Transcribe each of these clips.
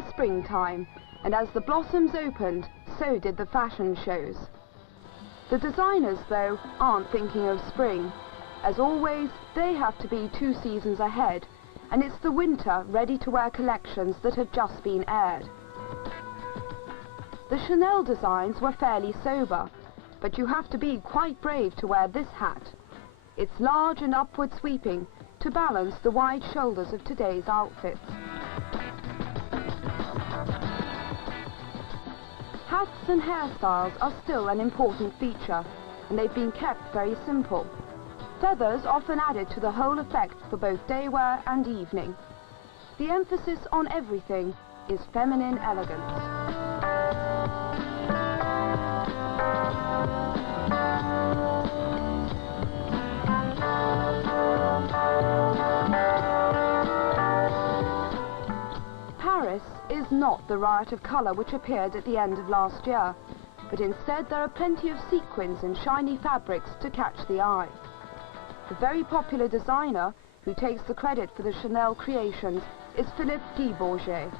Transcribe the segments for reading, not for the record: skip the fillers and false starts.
the springtime, and as the blossoms opened, so did the fashion shows. The designers, though, aren't thinking of spring. As always, they have to be 2 seasons ahead, and it's the winter ready-to-wear collections that have just been aired. The Chanel designs were fairly sober, but you have to be quite brave to wear this hat. It's large and upward sweeping to balance the wide shoulders of today's outfits. Hats and hairstyles are still an important feature, and they've been kept very simple. Feathers often added to the whole effect for both day wear and evening. The emphasis on everything is feminine elegance. Paris is not the riot of colour which appeared at the end of last year, but instead there are plenty of sequins and shiny fabrics to catch the eye. The very popular designer who takes the credit for the Chanel creations is Philippe Guy Bourget.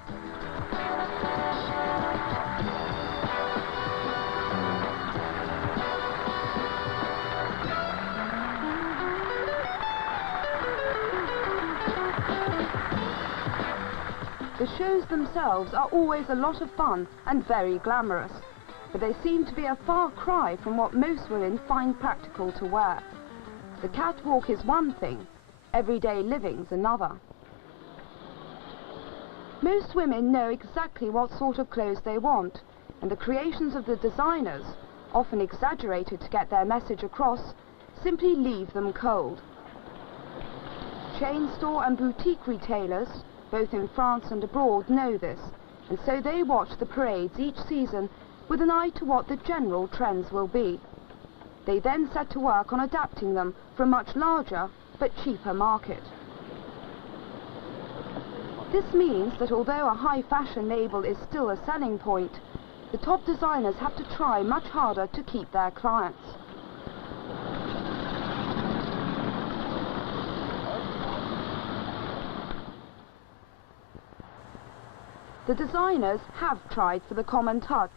The shows themselves are always a lot of fun and very glamorous, but they seem to be a far cry from what most women find practical to wear. The catwalk is one thing, everyday living's another. Most women know exactly what sort of clothes they want, and the creations of the designers, often exaggerated to get their message across, simply leave them cold. Chain store and boutique retailers, both in France and abroad, know this, and so they watch the parades each season with an eye to what the general trends will be. They then set to work on adapting them for a much larger but cheaper market. This means that although a high fashion label is still a selling point, the top designers have to try much harder to keep their clients. The designers have tried for the common touch,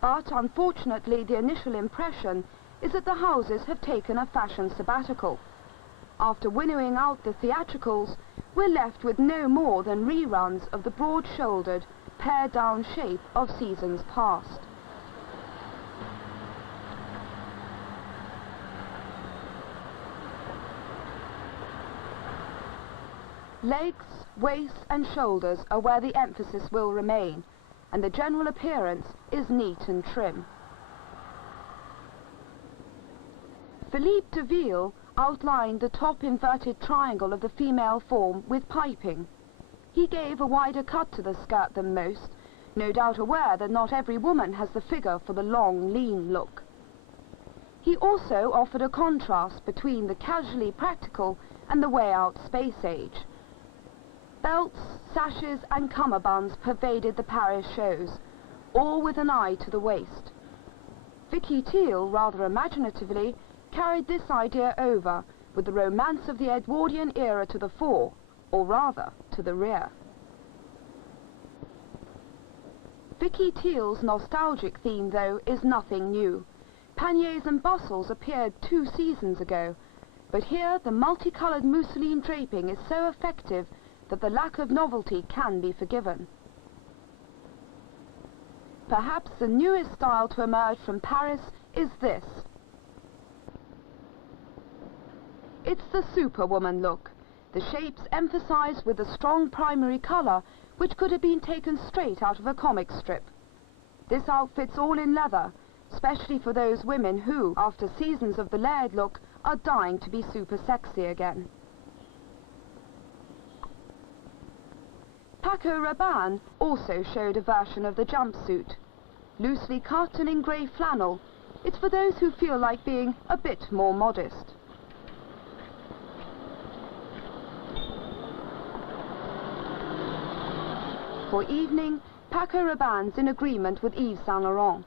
but unfortunately the initial impression is that the houses have taken a fashion sabbatical. After winnowing out the theatricals, we're left with no more than reruns of the broad-shouldered, pared-down shape of seasons past. Legs, waist and shoulders are where the emphasis will remain, and the general appearance is neat and trim. Philippe de Ville outlined the top inverted triangle of the female form with piping. He gave a wider cut to the skirt than most, no doubt aware that not every woman has the figure for the long, lean look. He also offered a contrast between the casually practical and the way-out space age. Belts, sashes and cummerbunds pervaded the Paris shows, all with an eye to the waist. Vicky Teal, rather imaginatively, carried this idea over, with the romance of the Edwardian era to the fore, or rather, to the rear. Vicky Teal's nostalgic theme, though, is nothing new. Paniers and bustles appeared 2 seasons ago, but here the multicoloured mousseline draping is so effective that the lack of novelty can be forgiven. Perhaps the newest style to emerge from Paris is this. It's the superwoman look, the shapes emphasized with a strong primary colour which could have been taken straight out of a comic strip. This outfit's all in leather, especially for those women who, after seasons of the layered look, are dying to be super sexy again. Paco Rabanne also showed a version of the jumpsuit. Loosely cut and in grey flannel, it's for those who feel like being a bit more modest. For evening, Paco Rabanne's in agreement with Yves Saint Laurent.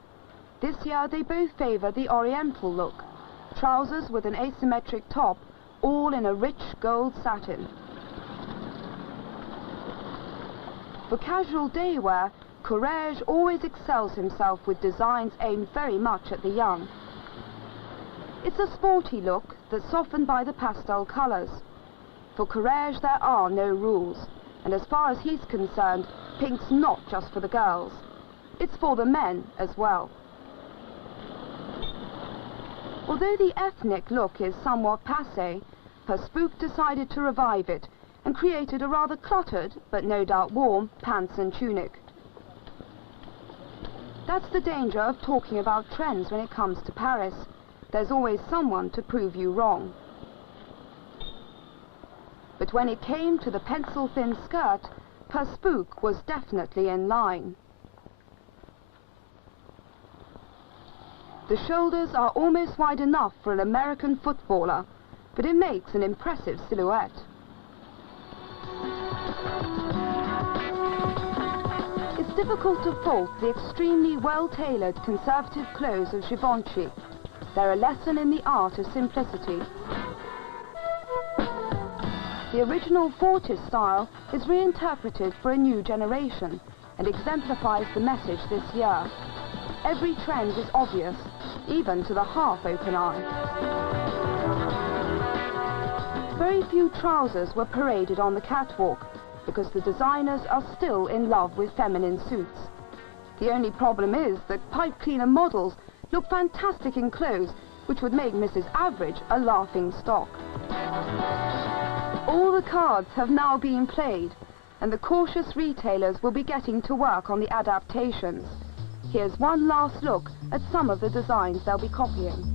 This year they both favour the oriental look. Trousers with an asymmetric top, all in a rich gold satin. For casual day wear, Courrèges always excels himself with designs aimed very much at the young. It's a sporty look that's softened by the pastel colours. For Courrèges there are no rules, and as far as he's concerned, pink's not just for the girls. It's for the men as well. Although the ethnic look is somewhat passé, Perspook decided to revive it and created a rather cluttered, but no doubt warm, pants and tunic. That's the danger of talking about trends when it comes to Paris. There's always someone to prove you wrong. But when it came to the pencil-thin skirt, Perspook was definitely in line. The shoulders are almost wide enough for an American footballer, but it makes an impressive silhouette. It's difficult to fault the extremely well-tailored conservative clothes of Givenchy. They're a lesson in the art of simplicity. The original Forties style is reinterpreted for a new generation and exemplifies the message this year. Every trend is obvious, even to the half-open eye. Very few trousers were paraded on the catwalk because the designers are still in love with feminine suits. The only problem is that pipe cleaner models look fantastic in clothes which would make Mrs. Average a laughing stock. All the cards have now been played, and the cautious retailers will be getting to work on the adaptations. Here's one last look at some of the designs they'll be copying.